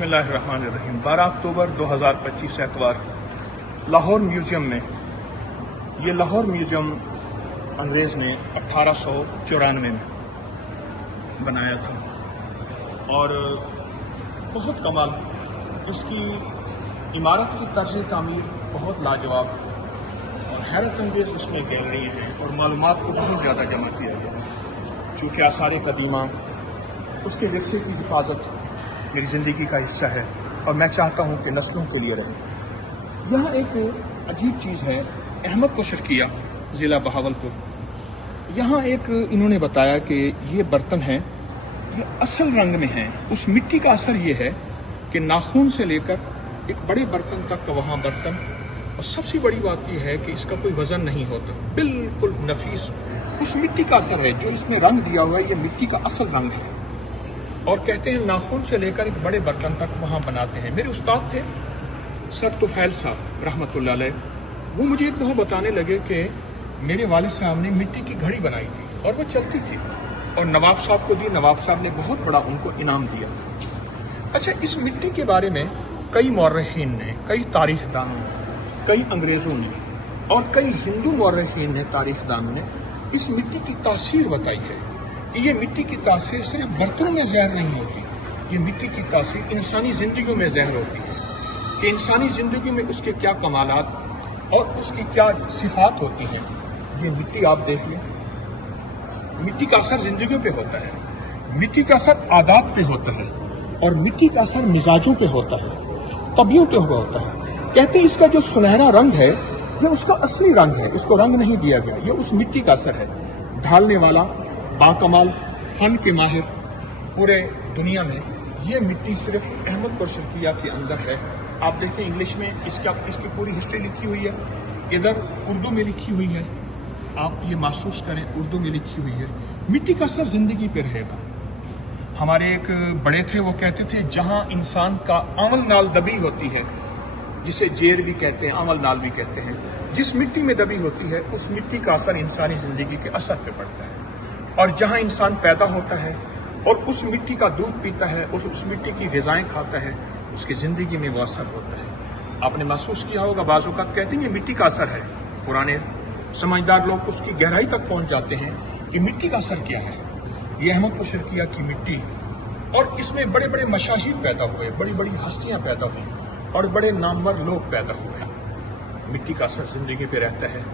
बिस्मिल्लाहिर्रहमानिर्रहीम 12 अक्टूबर 2025 एतवार लाहौर म्यूज़ियम में, ये लाहौर म्यूज़ियम अंग्रेज़ ने 1894 में बनाया था और बहुत कमाल, इसकी इमारत की तर्ज तामीर बहुत लाजवाब और हैरत अंगेज़ इसमें गैलरी हैं और मालूमात को बहुत ज़्यादा जमा किया गया है। चूँकि आसार कदीमा उसके विरसे की हिफाजत मेरी ज़िंदगी का हिस्सा है और मैं चाहता हूँ कि नस्लों के लिए रहे। यहाँ एक अजीब चीज़ है, अहमद को शर्किया ज़िला बहावलपुर, यहाँ एक इन्होंने बताया कि ये बर्तन हैं, ये असल रंग में हैं। उस मिट्टी का असर ये है कि नाखून से लेकर एक बड़े बर्तन तक का वहाँ बर्तन, और सबसे बड़ी बात यह है कि इसका कोई वज़न नहीं होता, बिल्कुल नफीस उस मिट्टी का असर है। जो इसमें रंग दिया हुआ है ये मिट्टी का असल रंग है और कहते हैं नाखून से लेकर एक बड़े बर्तन तक वहाँ बनाते हैं। मेरे उस्ताद थे सर तुफैल साहब रहमतुल्लाह अलैह, वो मुझे एक दफ़ा बताने लगे कि मेरे वालिद साहब ने मिट्टी की घड़ी बनाई थी और वो चलती थी और नवाब साहब को दी, नवाब साहब ने बहुत बड़ा उनको इनाम दिया। अच्छा, इस मिट्टी के बारे में कई मौर्रखीन ने, कई तारीखदानों ने, कई अंग्रेज़ों ने और कई हिंदू मौर्रखीन ने, तारीखदानों ने इस मिट्टी की तासीर बताई है कि ये मिट्टी की तासीर सिर्फ बर्तनों में ज़हर नहीं होती, ये मिट्टी की तासीर इंसानी ज़िंदगी में ज़हर होती है कि इंसानी ज़िंदगी में उसके क्या कमालात और उसकी क्या सिफात होती हैं। ये मिट्टी आप देख लें, मिट्टी का असर ज़िंदगी पे होता है, मिट्टी का असर आदात पे होता है और मिट्टी का असर मिजाजों पे होता है, तबियतों पे होता है। कहते हैं इसका जो सुनहरा रंग है ये उसका असली रंग है, इसको रंग नहीं दिया गया, ये उस मिट्टी का असर है। ढालने वाला बाकमाल फन के माहिर पूरे दुनिया में, ये मिट्टी सिर्फ अहमदपुर शर्किया के अंदर है। आप देखें इंग्लिश में इसकी पूरी हिस्ट्री लिखी हुई है, इधर उर्दू में लिखी हुई है, आप ये महसूस करें उर्दू में लिखी हुई है। मिट्टी का असर जिंदगी पे रहेगा। हमारे एक बड़े थे, वो कहते थे जहां इंसान का अमल नाल दबी होती है, जिसे जेर भी कहते हैं, अमल नाल भी कहते हैं, जिस मिट्टी में दबी होती है उस मिट्टी का असर इंसानी जिंदगी के असर पे पड़ता है। और जहां इंसान पैदा होता है और उस मिट्टी का दूध पीता है, उस मिट्टी की ग़िज़ाएं खाता है, उसकी ज़िंदगी में वो असर होता है। आपने महसूस किया होगा, बाज़ औक़ात कहते हैं ये मिट्टी का असर है। पुराने समझदार लोग उसकी गहराई तक पहुंच जाते हैं कि मिट्टी का असर क्या है। ये अहमदपुर शर्किया की मिट्टी, और इसमें बड़े बड़े मशाहिर पैदा हुए, बड़ी बड़ी हस्तियाँ पैदा हुई और बड़े नामवर लोग पैदा हुए। मिट्टी का असर ज़िंदगी पे रहता है।